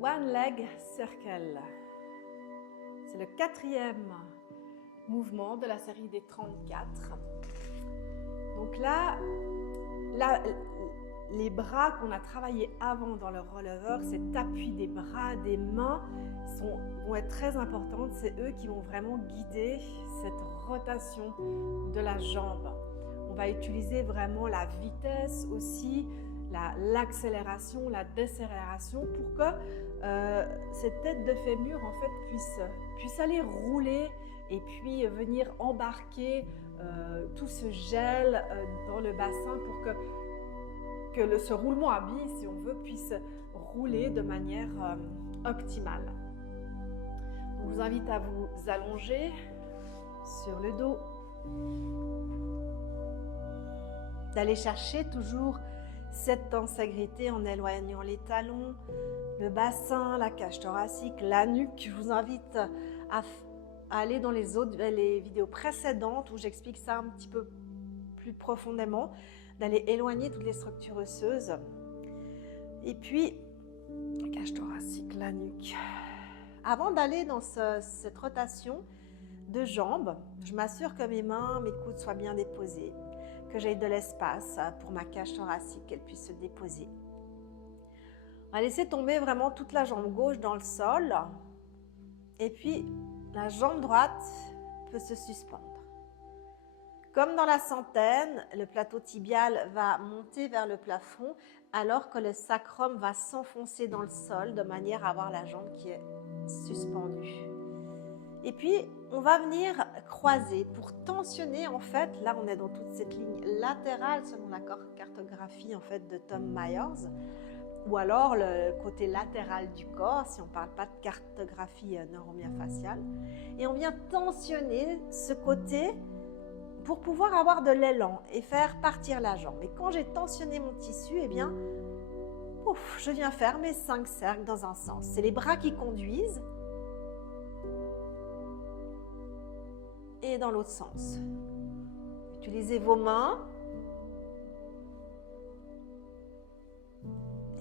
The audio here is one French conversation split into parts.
One Leg Circle. C'est le 4e mouvement de la série des 34. Donc là, les bras qu'on a travaillé avant dans le rollover, cet appui des bras, des mains, vont être très importantes. C'est eux qui vont vraiment guider cette rotation de la jambe. On va utiliser vraiment la vitesse aussi, l'accélération, la décélération pour que cette tête de fémur en fait puisse aller rouler et puis venir embarquer tout ce gel dans le bassin pour que ce roulement à billes, si on veut, puisse rouler de manière optimale. Donc, je vous invite à vous allonger sur le dos, d'aller chercher toujours cette intégrité en éloignant les talons, le bassin, la cage thoracique, la nuque. Je vous invite à aller dans les vidéos précédentes où j'explique ça un petit peu plus profondément, d'aller éloigner toutes les structures osseuses. Et puis, la cage thoracique, la nuque. Avant d'aller dans cette rotation de jambes, je m'assure que mes mains, mes coudes soient bien déposés, que j'ai de l'espace pour ma cage thoracique, qu'elle puisse se déposer. On va laisser tomber vraiment toute la jambe gauche dans le sol. Et puis, la jambe droite peut se suspendre. Comme dans la centaine, le plateau tibial va monter vers le plafond alors que le sacrum va s'enfoncer dans le sol de manière à avoir la jambe qui est suspendue. Et puis, on va venir croiser pour tensionner, en fait, là on est dans toute cette ligne latérale selon la cartographie en fait, de Tom Myers, ou alors le côté latéral du corps, si on ne parle pas de cartographie neuromyofaciale. Et on vient tensionner ce côté pour pouvoir avoir de l'élan et faire partir la jambe. Et quand j'ai tensionné mon tissu, eh bien, je viens faire mes 5 cercles dans un sens. C'est les bras qui conduisent. Et dans l'autre sens. Utilisez vos mains.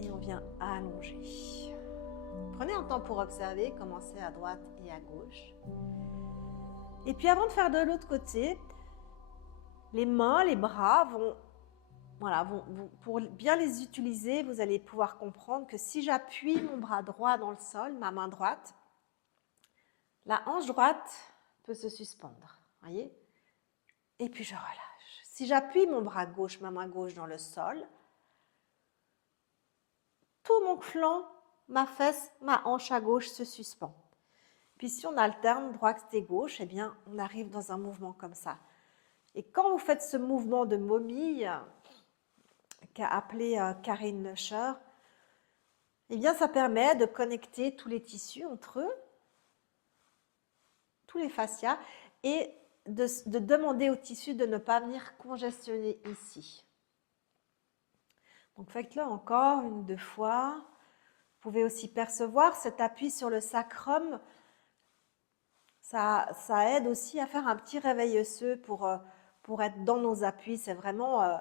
Et on vient allonger. Prenez un temps pour observer, commencez à droite et à gauche. Et puis avant de faire de l'autre côté, les mains, les bras vont, pour bien les utiliser, vous allez pouvoir comprendre que si j'appuie mon bras droit dans le sol, ma main droite, la hanche droite peut se suspendre, voyez? Et puis je relâche. Si j'appuie mon bras gauche, ma main gauche dans le sol, tout mon flanc, ma fesse, ma hanche à gauche se suspend. Puis si on alterne droite et gauche, eh bien, on arrive dans un mouvement comme ça. Et quand vous faites ce mouvement de momie qu'a appelé Karin Löcher, eh bien, ça permet de connecter tous les tissus entre eux, tous les fascias, et de demander au tissu de ne pas venir congestionner ici. Donc faites-le encore 1 ou 2 fois. Vous pouvez aussi percevoir cet appui sur le sacrum. Ça aide aussi à faire un petit réveil osseux pour être dans nos appuis. C'est vraiment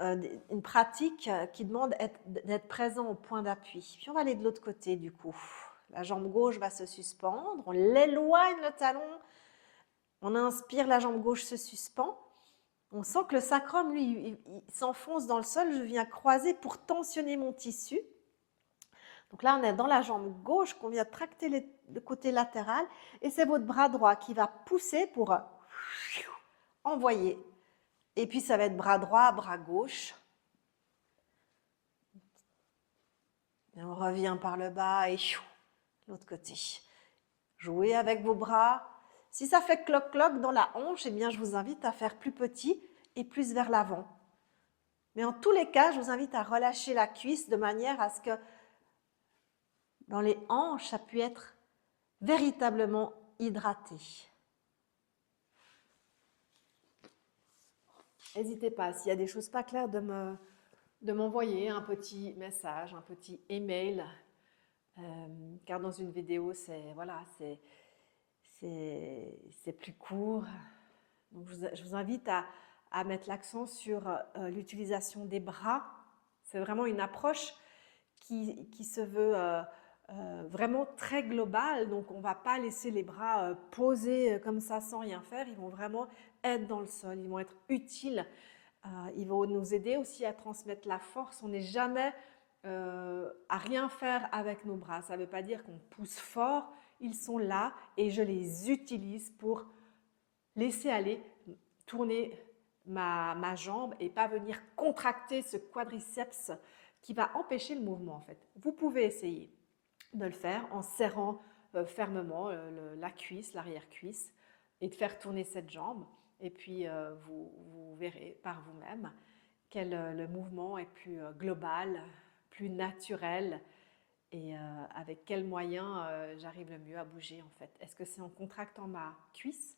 une pratique qui demande d'être présent au point d'appui. Puis on va aller de l'autre côté du coup. La jambe gauche va se suspendre. On l'éloigne le talon. On inspire, la jambe gauche se suspend. On sent que le sacrum, lui, il s'enfonce dans le sol. Je viens croiser pour tensionner mon tissu. Donc là, on est dans la jambe gauche qu'on vient tracter le côté latéral. Et c'est votre bras droit qui va pousser pour envoyer. Et puis, ça va être bras droit, bras gauche. Et on revient par le bas et l'autre côté. Jouez avec vos bras. Si ça fait cloc-cloc dans la hanche, eh bien, je vous invite à faire plus petit et plus vers l'avant. Mais en tous les cas, je vous invite à relâcher la cuisse de manière à ce que dans les hanches, ça puisse être véritablement hydraté. N'hésitez pas, s'il y a des choses pas claires, de m'envoyer un petit message, un petit email, car dans une vidéo, c'est plus court. Donc, je vous invite à mettre l'accent sur l'utilisation des bras. C'est vraiment une approche qui se veut vraiment très global. Donc, on ne va pas laisser les bras posés comme ça sans rien faire. Ils vont vraiment être dans le sol, ils vont être utiles. Ils vont nous aider aussi à transmettre la force. On n'est jamais à rien faire avec nos bras. Ça ne veut pas dire qu'on pousse fort. Ils sont là et je les utilise pour laisser aller, tourner ma jambe et pas venir contracter ce quadriceps qui va empêcher le mouvement en fait. Vous pouvez essayer de le faire en serrant fermement la cuisse, l'arrière-cuisse et de faire tourner cette jambe. Et puis vous verrez par vous-même quel le mouvement est plus global, plus naturel et avec quels moyens j'arrive le mieux à bouger en fait. Est-ce que c'est en contractant ma cuisse